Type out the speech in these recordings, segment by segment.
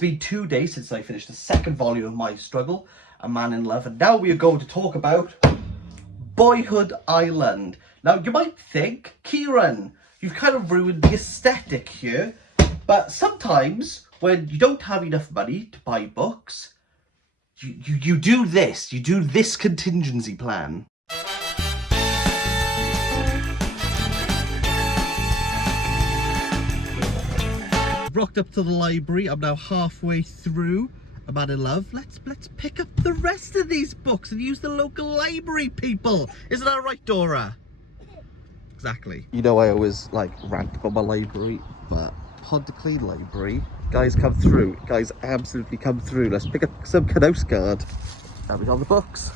been 2 days since I finished the second volume of my struggle, A Man in Love, and now we are going to talk about Boyhood Island. Now, you might think, Kieran, you've kind of ruined the aesthetic here, but sometimes when you don't have enough money to buy books, you do this. You do this contingency plan. Rocked up to the library. I'm now halfway through A Man in Love. Let's pick up the rest of these books and use the local library, people. Isn't that right, Dora? Exactly. You know, I always rant about my library, but Pontyclean Library, guys, come through. Guys, absolutely come through. Let's pick up some Knausgård. Now we got the books.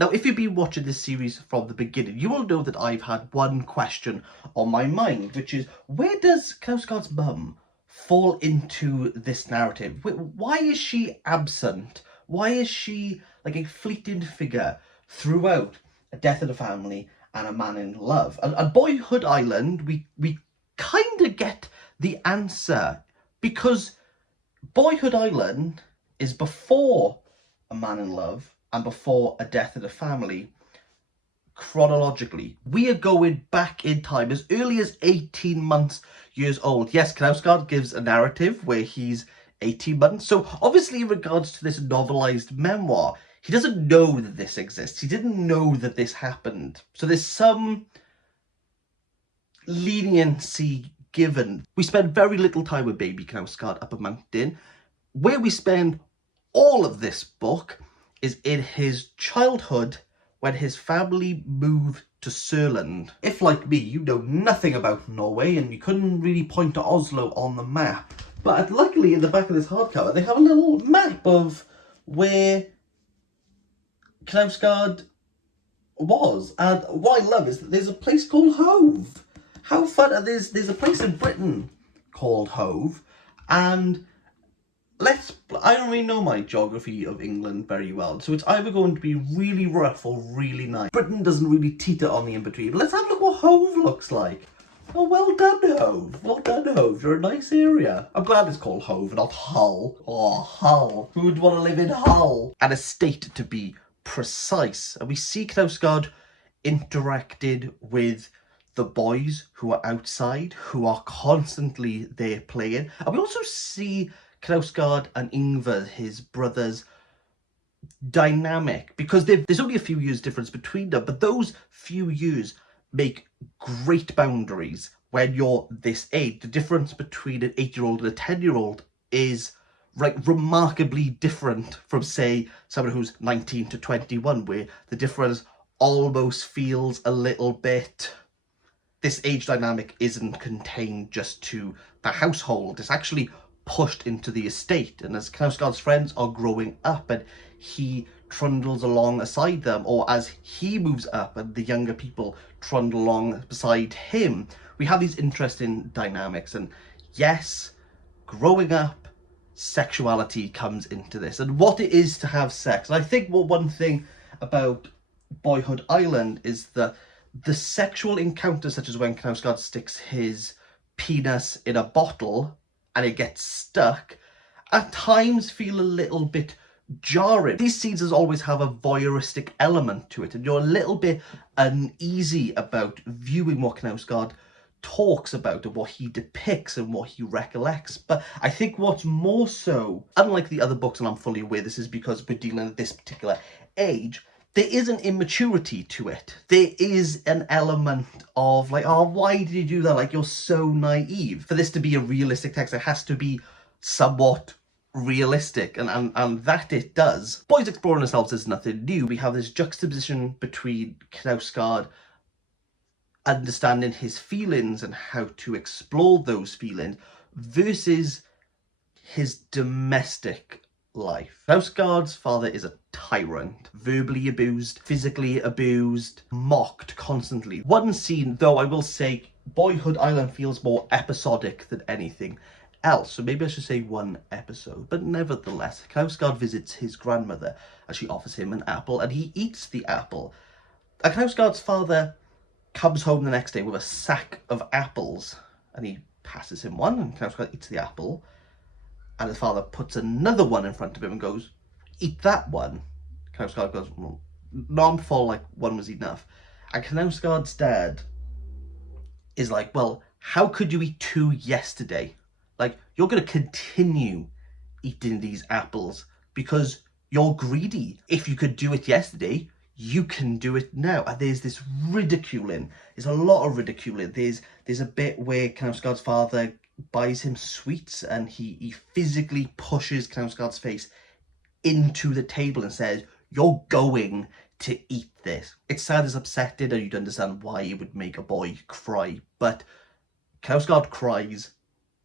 Now, if you've been watching this series from the beginning, you will know that I've had one question on my mind, which is, where does Knausgård's mum fall into this narrative? Why is she absent? Why is she like a fleeting figure throughout A Death in the Family and A Man in Love? And Boyhood Island, we kind of get the answer, because Boyhood Island is before A Man in Love and before A Death in the Family, chronologically. We are going back in time as early as 18 years old. Yes, Knausgård gives a narrative where he's 18 months. So obviously in regards to this novelized memoir, he doesn't know that this exists. He didn't know that this happened. So there's some leniency given. We spend very little time with baby Knausgård up a mountain. Where we spend all of this book is in his childhood when his family moved to Sørland. If, like me, you know nothing about Norway and you couldn't really point to Oslo on the map, but luckily in the back of this hardcover they have a little map of where Knausgård was. And what I love is that there's a place called Hove. How fun! There's a place in Britain called Hove, and I don't really know my geography of England very well, so it's either going to be really rough or really nice. Britain doesn't really teeter on the in-between, but let's have a look what Hove looks like. Oh, well done, Hove. Well done, Hove. You're a nice area. I'm glad it's called Hove, not Hull. Oh, Hull. Who would want to live in Hull? An estate, to be precise. And we see Knausgård interacted with the boys who are outside, who are constantly there playing. And we also see Knausgård and Ingvar, his brothers, dynamic, because there's only a few years difference between them, but those few years make great boundaries when you're this age. The difference between an 8-year-old and a 10-year-old is remarkably different from, say, someone who's 19 to 21, where the difference almost feels a little bit... This age dynamic isn't contained just to the household, it's actually pushed into the estate. And as Knausgård's friends are growing up and he trundles along beside them, or as he moves up and the younger people trundle along beside him, we have these interesting dynamics. And yes, growing up, sexuality comes into this and what it is to have sex. And I think one thing about Boyhood Island is that the sexual encounters, such as when Knausgård sticks his penis in a bottle and it gets stuck, at times feel a little bit jarring. These scenes always have a voyeuristic element to it, and you're a little bit uneasy about viewing what Knausgård talks about and what he depicts and what he recollects. But I think what's more so, unlike the other books, and I'm fully aware this is because we're dealing at this particular age, there is an immaturity to it. There is an element of oh, why did you do that? You're so naive. For this to be a realistic text, it has to be somewhat realistic, and that it does. Boys exploring themselves is nothing new. We have this juxtaposition between Knausgård understanding his feelings and how to explore those feelings versus his domestic life. Knausgård's father is a tyrant, verbally abused, physically abused, mocked constantly. One scene, though, I will say, Boyhood Island feels more episodic than anything else. So maybe I should say one episode. But nevertheless, Knausgård visits his grandmother and she offers him an apple and he eats the apple. And Knausgård's father comes home the next day with a sack of apples and he passes him one and Knausgård eats the apple. And his father puts another one in front of him and goes, eat that one. Knausgård goes, well, no, I'm full, like one was enough. And Knausgård's dad is like, well, how could you eat two yesterday? Like, you're going to continue eating these apples because you're greedy. If you could do it yesterday, you can do it now. And there's this ridiculing. There's a lot of ridiculing. There's a bit where Knausgård's father buys him sweets and he physically pushes Knausgård's face into the table and says, you're going to eat this. It's sad, it's upsetting, and you'd understand why it would make a boy cry. But Knausgård cries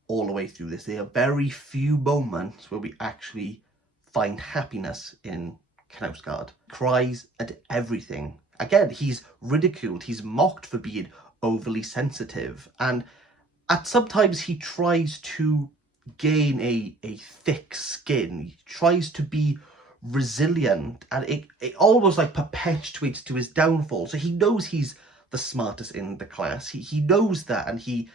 all the way through this. There are very few moments where we actually find happiness in Knausgård. Cries at everything. Again, he's ridiculed, he's mocked for being overly sensitive, and sometimes he tries to gain a thick skin. He tries to be resilient, and it almost like perpetuates to his downfall. So he knows he's the smartest in the class. He knows that, and he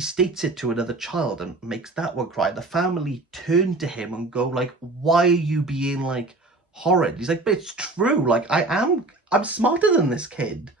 states it to another child and makes that one cry. The family turn to him and go like, why are you being like horrid? He's like, but it's true. Like, I'm smarter than this kid.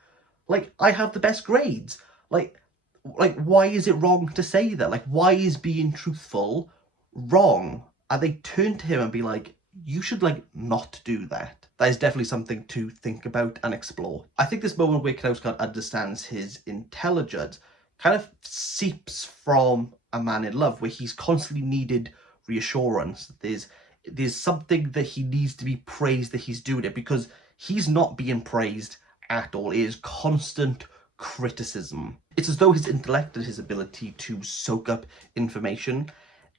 Like, I have the best grades. Like why is it wrong to say that? Like, why is being truthful wrong? And they turn to him and be like, you should like not do that. That is definitely something to think about and explore. I think this moment where Knausgård understands his intelligence kind of seeps from A Man in Love, where he's constantly needed reassurance. There's something that he needs to be praised that he's doing it, because he's not being praised at all. It is constant criticism. It's as though his intellect and his ability to soak up information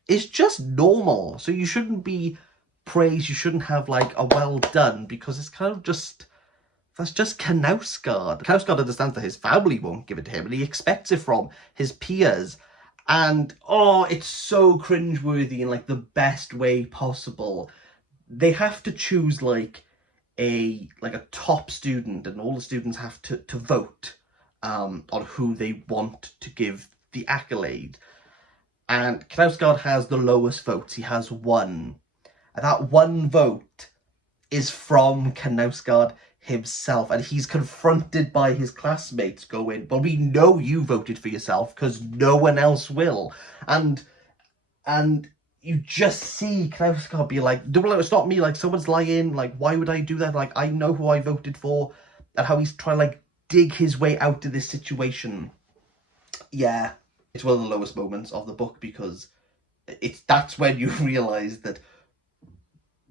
is just normal. So you shouldn't be praised, you shouldn't have like a well done, because it's kind of just, that's just Knausgård. Knausgård understands that his family won't give it to him and he expects it from his peers. And oh, it's so cringeworthy in like the best way possible. They have to choose like a top student, and all the students have to vote on who they want to give the accolade. And Knausgård has the lowest votes. He has one. And that one vote is from Knausgård himself. And he's confronted by his classmates going, well, we know you voted for yourself because no one else will. And you just see Knausgård be like, well, it's not me, like someone's lying, like why would I do that? Like I know who I voted for, and how he's trying to like dig his way out of this situation. Yeah, it's one of the lowest moments of the book, because that's when you realise that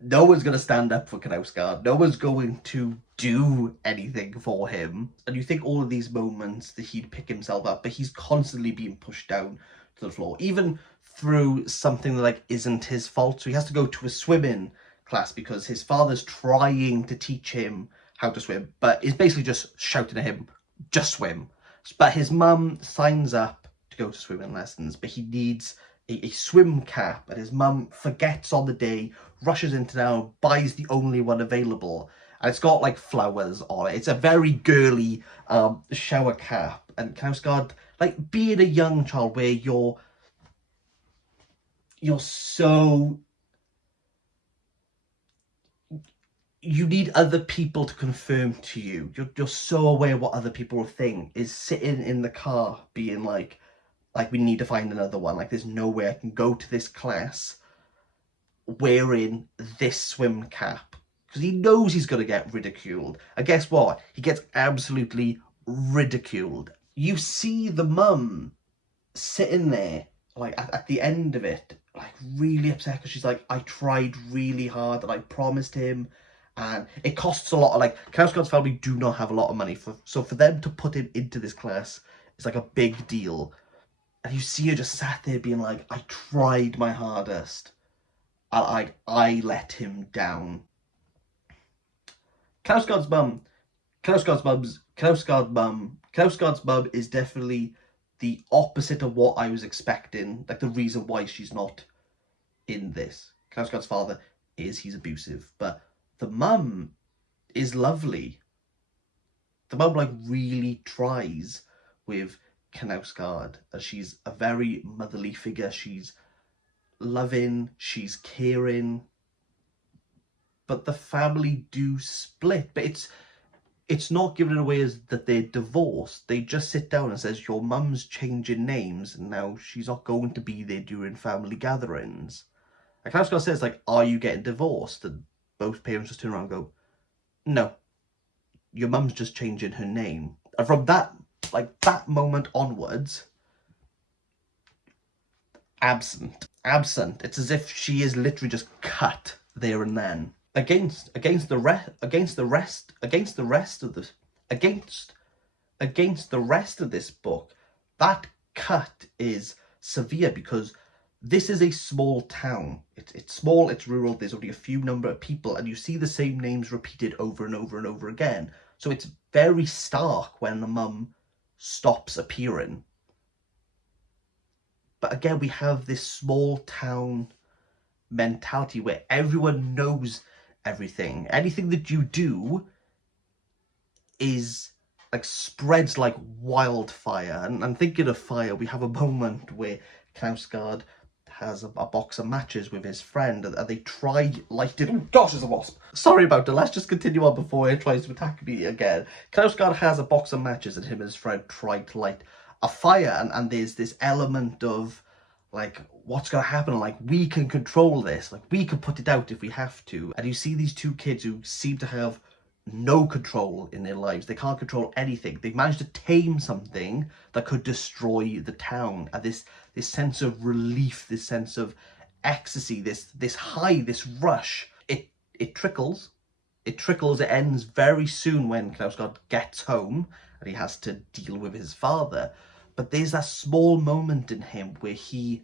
no one's going to stand up for Knausgård. No one's going to do anything for him. And you think all of these moments that he'd pick himself up, but he's constantly being pushed down to the floor, even through something that like isn't his fault. So he has to go to a swimming class because his father's trying to teach him how to swim, but is basically just shouting at him, just swim. But his mum signs up to go to swimming lessons, but he needs a swim cap, and his mum forgets on the day, rushes into town, buys the only one available, and it's got like flowers on it. It's a very girly shower cap. And Knausgård, like being a young child where you're so, you need other people to confirm to you. You're so aware what other people will think, is sitting in the car being like we need to find another one. Like there's no way I can go to this class wearing this swim cap, because he knows he's going to get ridiculed. And guess what? He gets absolutely ridiculed. You see the mum sitting there like at the end of it, like really upset, because she's like, I tried really hard and I promised him, and it costs a lot. Like Knausgård's family do not have a lot of money, so for them to put him into this class is like a big deal. And you see her just sat there being like, I tried my hardest, and I let him down. Knausgård's mum is definitely the opposite of what I was expecting. Like, the reason why she's not in this. Knausgård's father he's abusive, but the mum is lovely. The mum, like, really tries with Knausgård. She's a very motherly figure. She's loving, she's caring, but the family do split. But it's not given away as that they're divorced. They just sit down and says, your mum's changing names and now she's not going to be there during family gatherings. And Knausgård says, like, are you getting divorced? And both parents just turn around and go, no, your mum's just changing her name. And from that, like, that moment onwards, absent. It's as if she is literally just cut there and then. Against the rest of this book, that cut is severe because this is a small town. It's small, it's rural, there's only a few number of people, and you see the same names repeated over and over and over again. So it's very stark when the mum stops appearing. But again, we have this small town mentality where everyone knows everything. Anything that you do is like spreads like wildfire. And thinking of fire, we have a moment where Knausgård has a box of matches with his friend, and they try lighting. Oh gosh, there's a wasp. Sorry about it. Let's just continue on before it tries to attack me again. Knausgård has a box of matches, and him and his friend try to light a fire, and there's this element of like, what's gonna happen? Like, we can control this. Like, we can put it out if we have to. And you see these two kids who seem to have no control in their lives. They can't control anything. They've managed to tame something that could destroy the town. And this sense of relief, this sense of ecstasy, this high, this rush, it trickles. It trickles. It ends very soon when Knausgård gets home and he has to deal with his father. But there's that small moment in him where he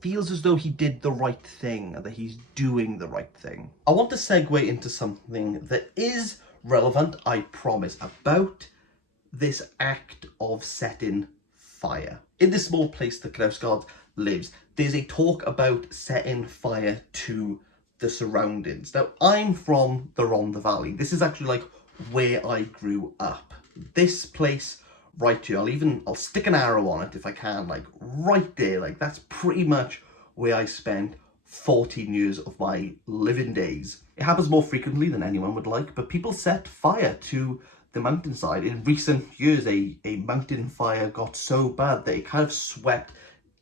feels as though he did the right thing and that he's doing the right thing. I want to segue into something that is relevant, I promise, about this act of setting fire. In this small place that Knausgård lives, there's a talk about setting fire to the surroundings. Now, I'm from the Rhondda Valley. This is actually like where I grew up. This place right here, I'll stick an arrow on it if I can, like right there, like that's pretty much where I spent 14 years of my living days. It happens more frequently than anyone would like, but people set fire to the mountainside. In recent years, a mountain fire got so bad that it kind of swept,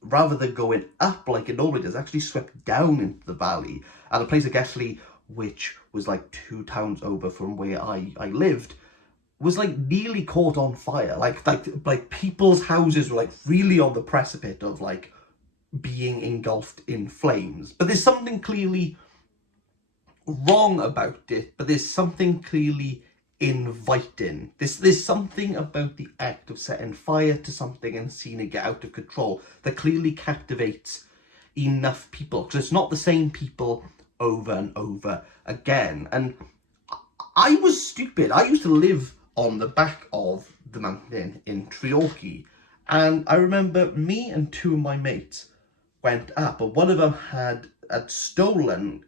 rather than going up like it normally does, actually swept down into the valley. And a place of Gessley, which was like 2 towns over from where I lived, was like nearly caught on fire. Like people's houses were like really on the precipice of like being engulfed in flames. But there's something clearly wrong about it, but there's something clearly inviting. There's something about the act of setting fire to something and seeing it get out of control that clearly captivates enough people, because it's not the same people over and over again. And I was stupid. I used to live on the back of the mountain in Treorchy, and I remember me and 2 of my mates went up, and one of them had stolen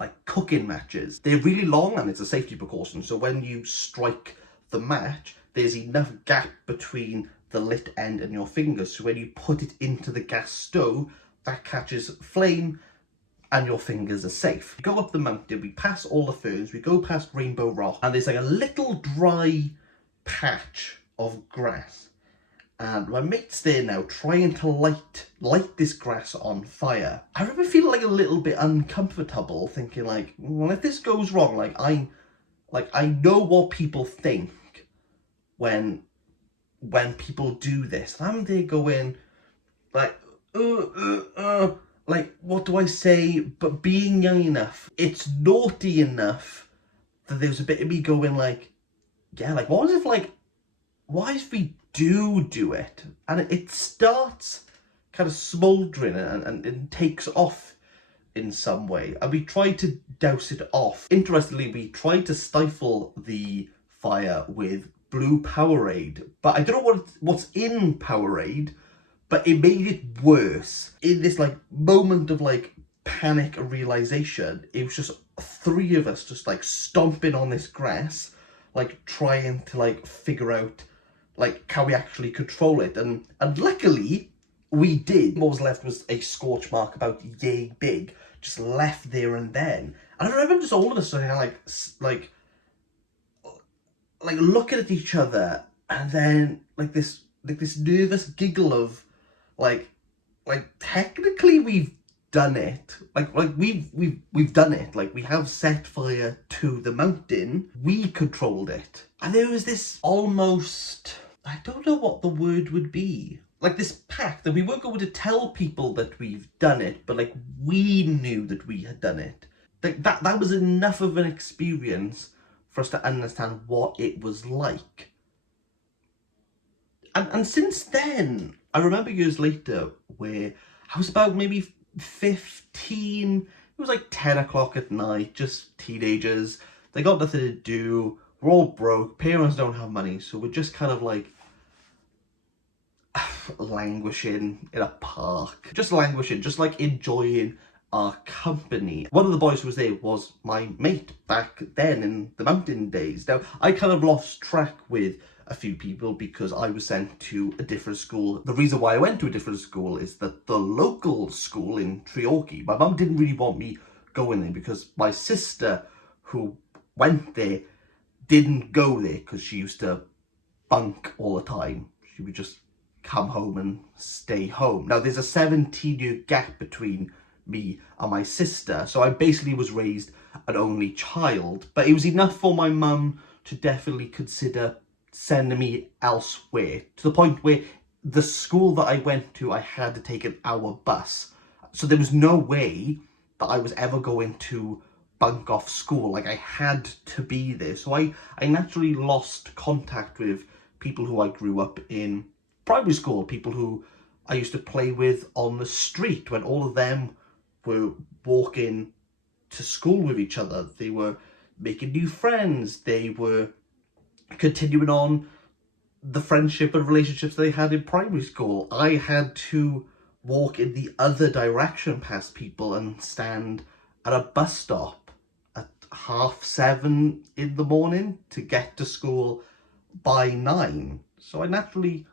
like cooking matches. They're really long and it's a safety precaution, so when you strike the match, there's enough gap between the lit end and your fingers, so when you put it into the gas stove, that catches flame and your fingers are safe. We go up the mountain, we pass all the ferns, we go past Rainbow Rock, and there's like a little dry patch of grass. And my mate's there now trying to light this grass on fire. I remember feeling like a little bit uncomfortable, thinking like, well, if this goes wrong, I know what people think when people do this. And I'm there going like, like, what do I say? But being young enough, it's naughty enough that there's a bit of me going like, yeah, like, what if we do it? And it starts kind of smouldering and takes off in some way, and we tried to douse it off. Interestingly, we tried to stifle the fire with blue Powerade, but I don't know what's in Powerade, but it made it worse. In this like moment of like panic and realization, it was just three of us just like stomping on this grass, like trying to like figure out like how we actually control it, and luckily we did. What was left was a scorch mark about yay big, just left there and then. And I remember just all of us like looking at each other, and then like this nervous giggle of like technically we've done it. Like we've done it. Like we have set fire to the mountain. We controlled it. And there was this almost, I don't know what the word would be, like this pact that we weren't going to tell people that we've done it, but like we knew that we had done it. Like that was enough of an experience for us to understand what it was like. And since then, I remember years later where I was about maybe 15, it was like 10 o'clock at night, just teenagers, they got nothing to do, we're all broke, parents don't have money, so we're just kind of like languishing in a park, just languishing, just like enjoying our company. One of the boys who was there was my mate back then in the mountain days. Now, I kind of lost track with a few people because I was sent to a different school. The reason why I went to a different school is that the local school in Treorchy, my mum didn't really want me going there because my sister who went there didn't go there because she used to bunk all the time. She would just come home and stay home. Now there's a 17-year gap between me and my sister, so I basically was raised an only child, but it was enough for my mum to definitely consider sending me elsewhere, to the point where the school that I went to, I had to take an hour bus. So there was no way that I was ever going to bunk off school. Like I had to be there. So I naturally lost contact with people who I grew up in primary school, people who I used to play with on the street when all of them were walking to school with each other. They were making new friends. They were continuing on the friendship and relationships they had in primary school. I had to walk in the other direction past people and stand at a bus stop at 7:30 in the morning to get to school by 9. So I naturally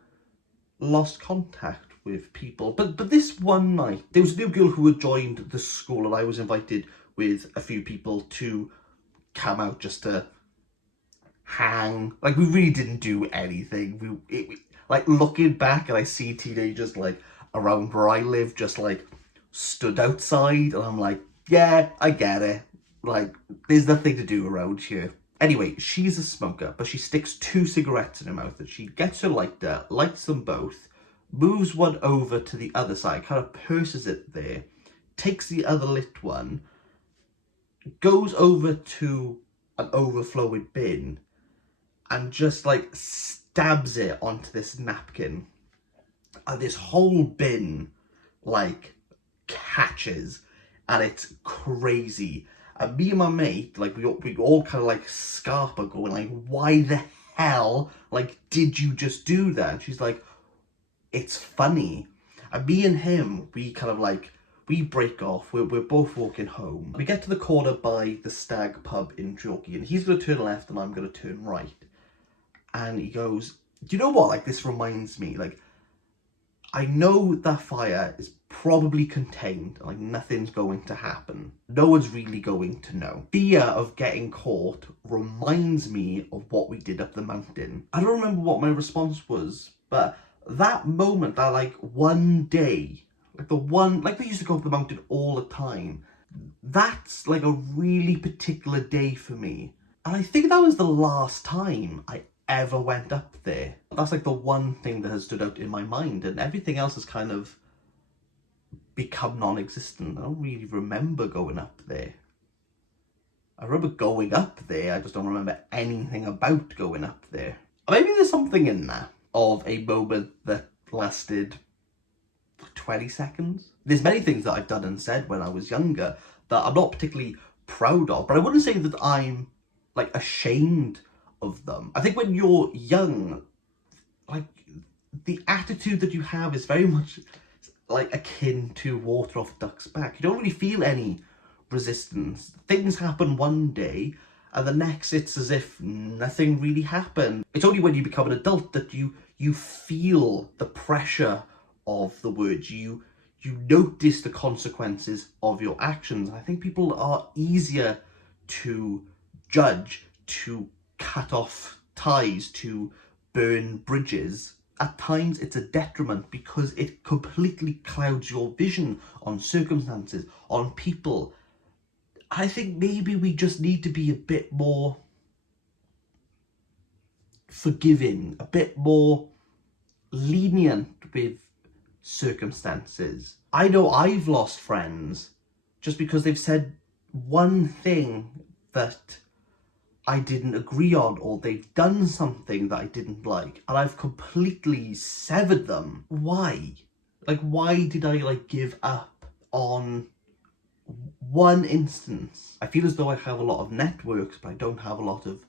lost contact with people. But this one night, there was a new girl who had joined the school, and I was invited with a few people to come out just to hang. Like we really didn't do anything. Like looking back, and I see teenagers like around where I live just like stood outside, and I'm like, yeah, I get it. Like there's nothing to do around here. Anyway, she's a smoker, but she sticks 2 cigarettes in her mouth, and she gets her lighter, lights them both, moves one over to the other side, kind of purses it there, takes the other lit one, goes over to an overflowing bin, and just like stabs it onto this napkin. And this whole bin like catches, and it's crazy. And me and my mate, like we all kind of like scarper going like, why the hell like did you just do that? And she's like, it's funny. And me and him, we kind of like, we break off. We're both walking home. We get to the corner by the Stag pub in Treorchy, and he's going to turn left and I'm going to turn right. And he goes, do you know what? Like this reminds me, like I know that fire is probably contained, like nothing's going to happen. No one's really going to know. Fear of getting caught reminds me of what we did up the mountain. I don't remember what my response was, but that moment, that like one day, like the one, like we used to go up the mountain all the time, that's like a really particular day for me. And I think that was the last time I ever went up there. That's like the one thing that has stood out in my mind, and everything else has kind of become non-existent. I don't really remember going up there. I remember going up there, I just don't remember anything about going up there. Maybe there's something in there of a moment that lasted 20 seconds. There's many things that I've done and said when I was younger that I'm not particularly proud of, but I wouldn't say that I'm like ashamed of them. I think when you're young, like the attitude that you have is very much like akin to water off a duck's back. You don't really feel any resistance. Things happen one day and the next it's as if nothing really happened. It's only when you become an adult that you feel the pressure of the words. You notice the consequences of your actions. And I think people are easier to judge, to cut off ties, to burn bridges. At times it's a detriment because it completely clouds your vision on circumstances, on people. I think maybe we just need to be a bit more forgiving, a bit more lenient with circumstances. I know I've lost friends just because they've said one thing that I didn't agree on, or they've done something that I didn't like, and I've completely severed them. Why? Like, why did I like give up on one instance? I feel as though I have a lot of networks, but I don't have a lot of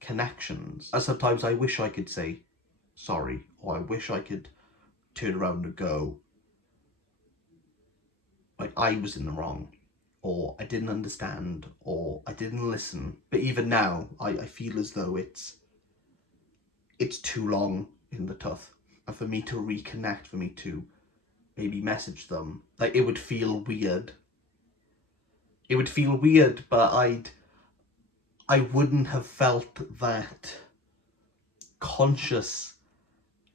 connections. And sometimes I wish I could say sorry, or I wish I could turn around and go, like, I was in the wrong, or I didn't understand, or I didn't listen. But even now, I feel as though it's too long in the tooth. And for me to reconnect, for me to maybe message them, like, it would feel weird. It would feel weird, but I wouldn't have felt that conscious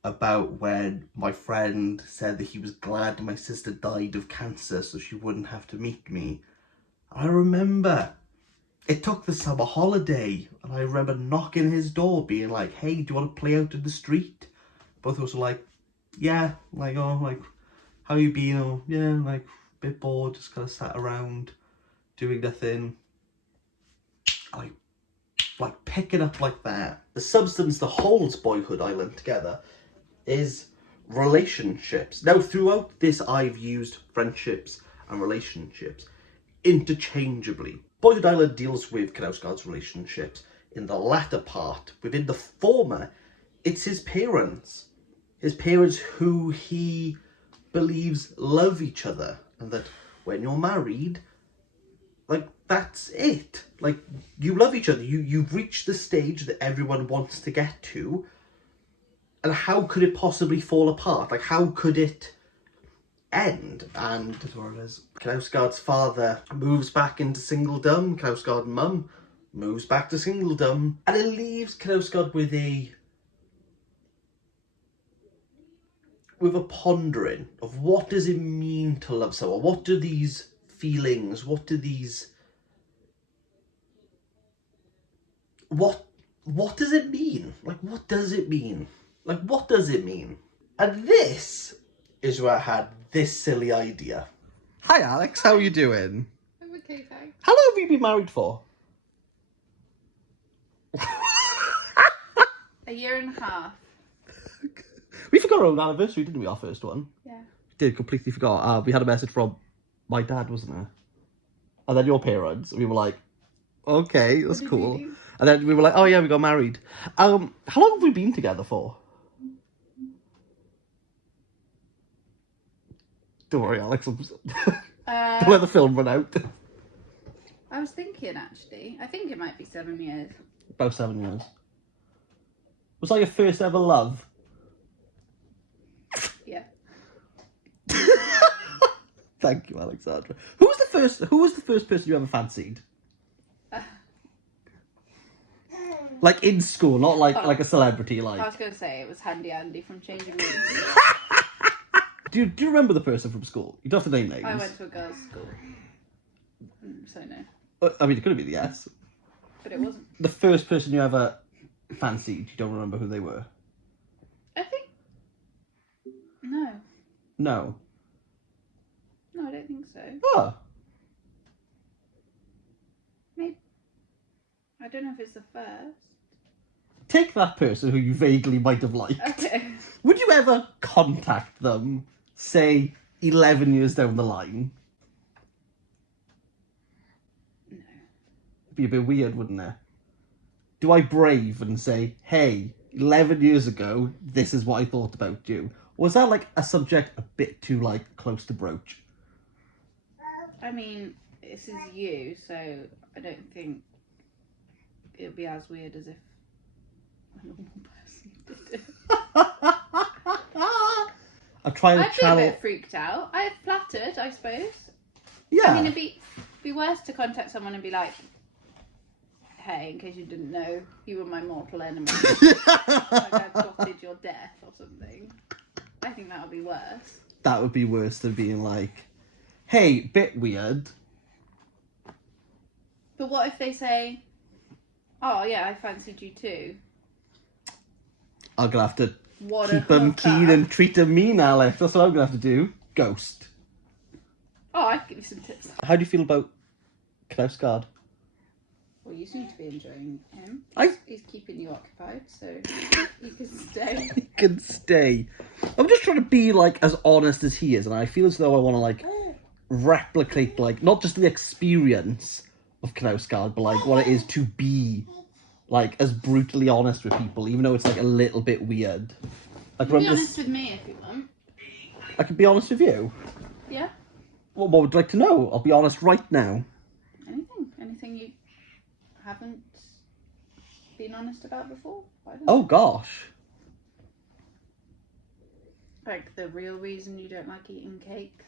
about when my friend said that he was glad my sister died of cancer so she wouldn't have to meet me. I remember it took the summer holiday, and I remember knocking his door being like, hey, do you want to play out in the street? Both of us were like, yeah, like, oh, like, how you been? Oh, yeah, like, a bit bored, just kind of sat around doing nothing. Like picking up like that. The substance that holds Boyhood Island together is relationships. Now, throughout this, I've used friendships and relationships interchangeably. Boyhood Island deals with Knausgård's relationships. In the latter part, within the former, it's his parents. His parents who he believes love each other, and that when you're married, like, that's it. Like, you love each other. You've reached the stage that everyone wants to get to. And how could it possibly fall apart? Like, how could it end? And that's where it is. Knausgård's father moves back into singledom. Knausgård's mum moves back to singledom. And it leaves Knausgård with a pondering of what does it mean to love someone? What do these feelings, what do these... What does it mean? Like, what does it mean? Like, what does it mean? And this is where I had this silly idea. Hi, Alex. How are you doing? I'm okay, thanks. How long have you been married for? A year and a half. We forgot our own anniversary, didn't we? Our first one. Yeah. We did, completely forgot. We had a message from my dad, wasn't there? And then your parents. And we were like, okay, that's cool. And then we were like, oh yeah, we got married. How long have we been together for? Don't worry, Alex. Don't let the film run out. I was thinking, actually. I think it might be 7 years. About 7 years. Was that your first ever love? Yeah. Thank you, Alexandra. Who was the first person you ever fancied? Like in school, not like a celebrity. Like, I was going to say it was Handy Andy from Changing Rooms. do you remember the person from school? You don't have to name names. I went to a girls' school, so no. I mean, it could have been yes. But it wasn't. The first person you ever fancied, you don't remember who they were? I think... No. No. No, I don't think so. Oh. Maybe. I don't know if it's the first. Take that person who you vaguely might have liked. Okay. Would you ever contact them, say, 11 years down the line? No. It'd be a bit weird, wouldn't it? Do I brave and say, hey, 11 years ago, this is what I thought about you? Or is that like a subject a bit too like close to broach? I mean, this is you, so I don't think it would be as weird as if a normal person did it. I'm trying to I'd be a bit freaked out. I'd flattered, I suppose. Yeah. I mean, it'd be worse to contact someone and be like, hey, in case you didn't know, you were my mortal enemy. Like I plotted your death or something. I think that would be worse. That would be worse than being like, hey, bit weird. But what if they say, oh yeah, I fancied you too? I'm going to have to What keep them keen and treat them mean, Alex. That's what I'm going to have to do. Ghost. Oh, I could give you some tips. How do you feel about Knausgård? Well, you seem to be enjoying him. I- He's keeping you occupied, so you can stay. He can stay. I'm just trying to be like as honest as he is, and I feel as though I want to like replicate like not just the experience of Knausgård, but like what it is to be like as brutally honest with people, even though it's like a little bit weird. Like, Be honest with me if you want. I can be honest with you. Yeah? What would you like to know? I'll be honest right now. Anything you haven't been honest about before? I don't Oh know. gosh. Like the real reason you don't like eating cake?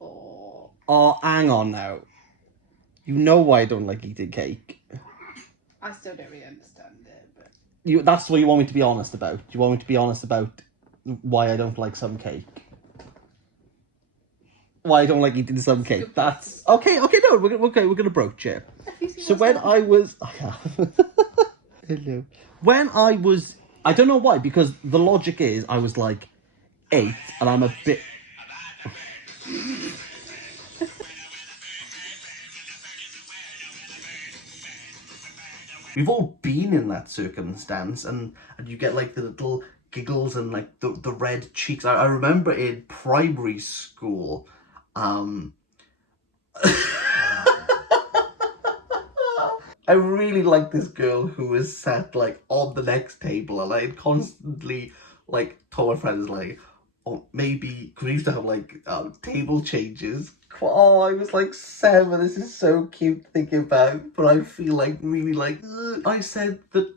Or... Oh, hang on now. You know why I don't like eating cake. I still don't really understand it, but... That's what you want me to be honest about. You want me to be honest about why I don't like some cake. Why I don't like eating some cake. That's... Okay, no, we're gonna broach it. So when I was... Hello. When I was... I don't know why, because the logic is I was like 8 and I'm a bit... We've all been in that circumstance, and you get like the little giggles and like the red cheeks. I remember in primary school, I really liked this girl who was sat like on the next table, and I constantly like told my friends like, oh, maybe, because we used to have like table changes. Oh, I was like 7. This is so cute thinking about, but I feel like really like, I said that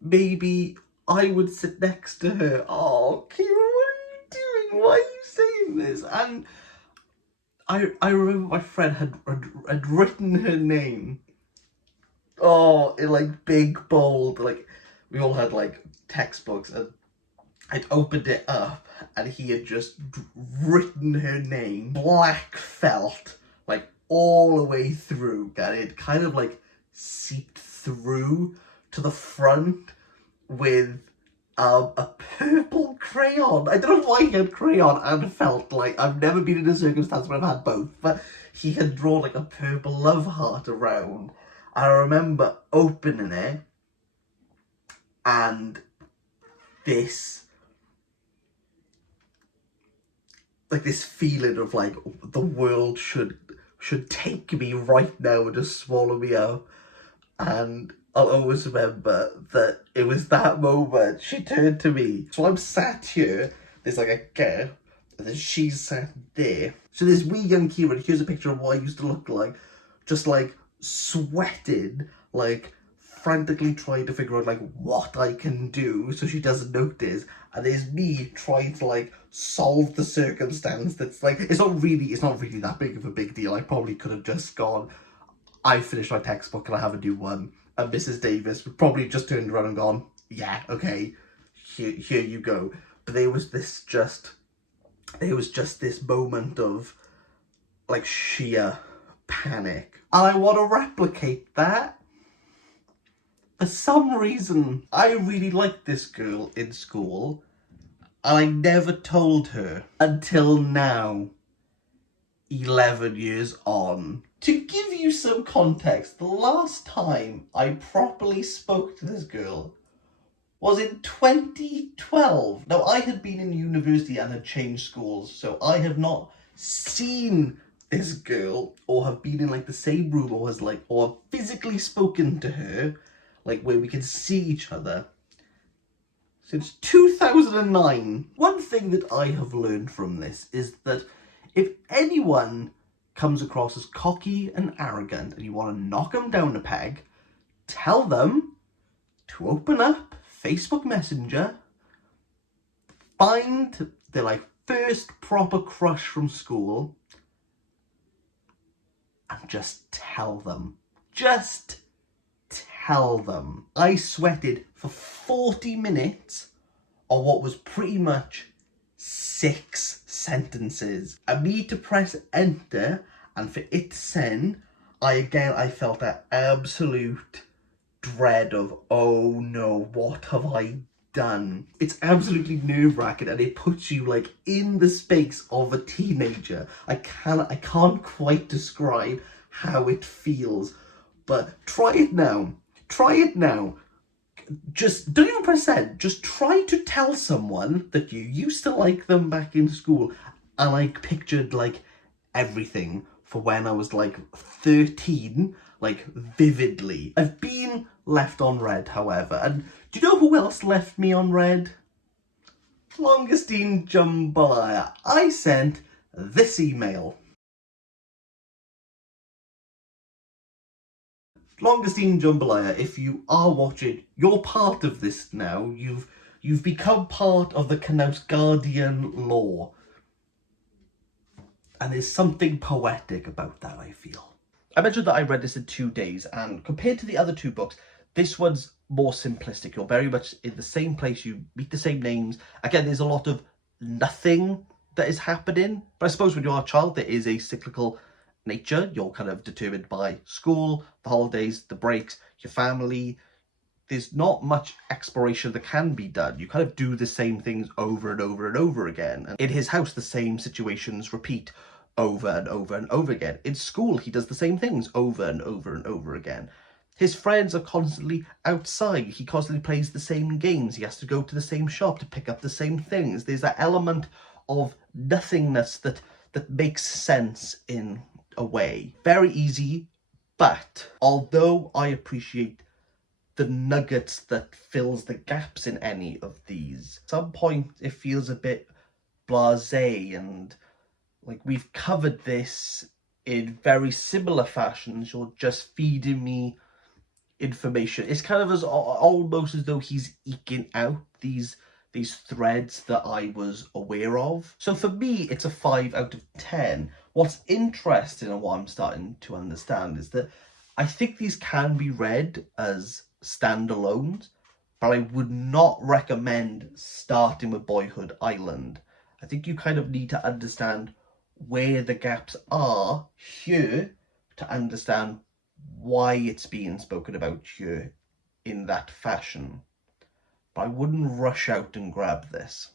maybe I would sit next to her. Oh, Kira, what are you doing? Why are you saying this? And I remember my friend had written her name. Oh, in like big bold, like we all had like textbooks, and I'd opened it up and he had just written her name, black felt, like all the way through, and it kind of like seeped through to the front with a purple crayon. I don't know why he had crayon and felt. Like, I've never been in a circumstance where I've had both, but he had drawn like a purple love heart around. I remember opening it and this feeling of like the world should take me right now and just swallow me up. And I'll always remember that it was that moment she turned to me. So I'm sat here, there's like a girl, and then she's sat there. So there's wee young Kieran, here's a picture of what I used to look like, just like sweating, like frantically trying to figure out like what I can do so she doesn't notice. And there's me trying to like solve the circumstance that's like, it's not really that big of a big deal. I probably could have just gone, I finished my textbook and I have a new one. And Mrs. Davis would probably just turned around and gone, yeah, okay, here you go. But there was just this moment of like sheer panic. And I want to replicate that. For some reason, I really liked this girl in school, and I never told her until now, 11 years on. To give you some context, the last time I properly spoke to this girl was in 2012. Now, I had been in university and had changed schools, so I have not seen this girl or have been in like the same room or or physically spoken to her, like where we can see each other, since 2009. One thing that I have learned from this is that if anyone comes across as cocky and arrogant and you want to knock them down a peg, tell them to open up Facebook Messenger, find their like first proper crush from school, and just tell them. Just tell them. I sweated for 40 minutes on what was pretty much 6 sentences. I need to press enter and for it to send, I felt that absolute dread of, oh no, what have I done? It's absolutely nerve-wracking and it puts you like in the space of a teenager. I can't quite describe how it feels, but try it now. Try it now. Just don't even press send. Just try to tell someone that you used to like them back in school, and I pictured like everything for when I was like 13, like vividly. I've been left on red, however, and do you know who else left me on red? Longestine Jambalaya. I sent this email. Longestine Jambalaya, if you are watching, you're part of this now. You've become part of the Knausgårdian lore. And there's something poetic about that, I feel. I mentioned that I read this in 2 days, and compared to the other 2 books, this one's more simplistic. You're very much in the same place, you meet the same names. Again, there's a lot of nothing that is happening. But I suppose when you're a child, there is a cyclical nature. You're kind of determined by school, the holidays, the breaks, your family. There's not much exploration that can be done. You kind of do the same things over and over and over again. And in his house, the same situations repeat over and over and over again. In school, he does the same things over and over and over again. His friends are constantly outside. He constantly plays the same games. He has to go to the same shop to pick up the same things. There's that element of nothingness that makes sense in a way. Very easy, but although I appreciate the nuggets that fills the gaps in any of these, at some point it feels a bit blasé and like we've covered this in very similar fashions. You're just feeding me information. It's kind of as almost as though he's eking out these threads that I was aware of. So for me, it's a 5 out of 10. What's interesting and what I'm starting to understand is that I think these can be read as standalones, but I would not recommend starting with Boyhood Island. I think you kind of need to understand where the gaps are here to understand why it's being spoken about here in that fashion. But I wouldn't rush out and grab this.